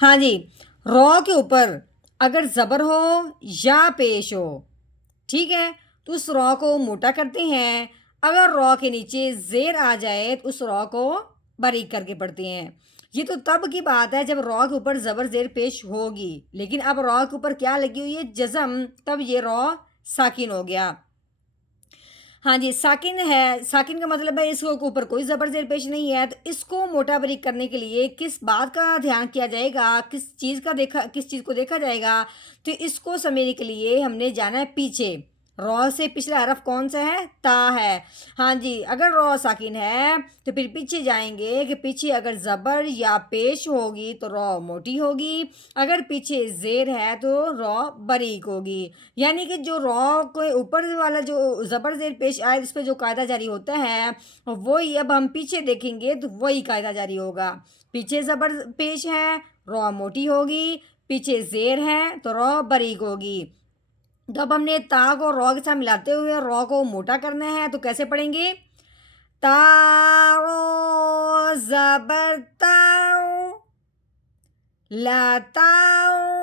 हाँ जी, रॉ के ऊपर अगर ज़बर हो या पेश हो, ठीक है? तो उस रॉ को मोटा करते हैं। अगर रॉ के नीचे ज़ेर आ जाए तो उस रॉ को बारीक करके पढ़ते हैं। ये तो तब की बात है जब रॉ के ऊपर ज़बर ज़ेर पेश होगी, लेकिन अब रॉ के ऊपर क्या लगी हुई है? जज़म, तब ये रॉ साकिन हो गया। हाँ जी, साकिन है, साकिन का मतलब है इसके ऊपर कोई ज़बर ज़ेर पेश नहीं है, तो इसको मोटा बारीक करने के लिए किस बात का ध्यान किया जाएगा, किस चीज़ को देखा जाएगा? तो इसको समझने के लिए हमने जाना है पीछे। रॉ से पिछला हरफ कौन-सा है? ता है। हाँ जी, अगर रॉ साकिन है, तो फिर पीछे जाएँगे कि पीछे अगर ज़बर या पेश होगी, तो रॉ मोटी होगी, अगर पीछे ज़ेर है, तो रॉ बारीक होगी। यानी कि जो रॉ के ऊपर वाला जो ज़बर ज़ेर पेश आए उस पे जो कायदा जारी होता है वही अब हम पीछे देखेंगे तो वही कायदा जारी होगा। पीछे ज़बर पेश है, रॉ मोटी होगी, पीछे ज़ेर है तो रॉ बारीक होगी। तो अब हमने ता को रॉ के साथ मिलाते हुए रॉ को मोटा करना है तो कैसे पढ़ेंगे? ता रो ज़बर ताऊ, लताऊ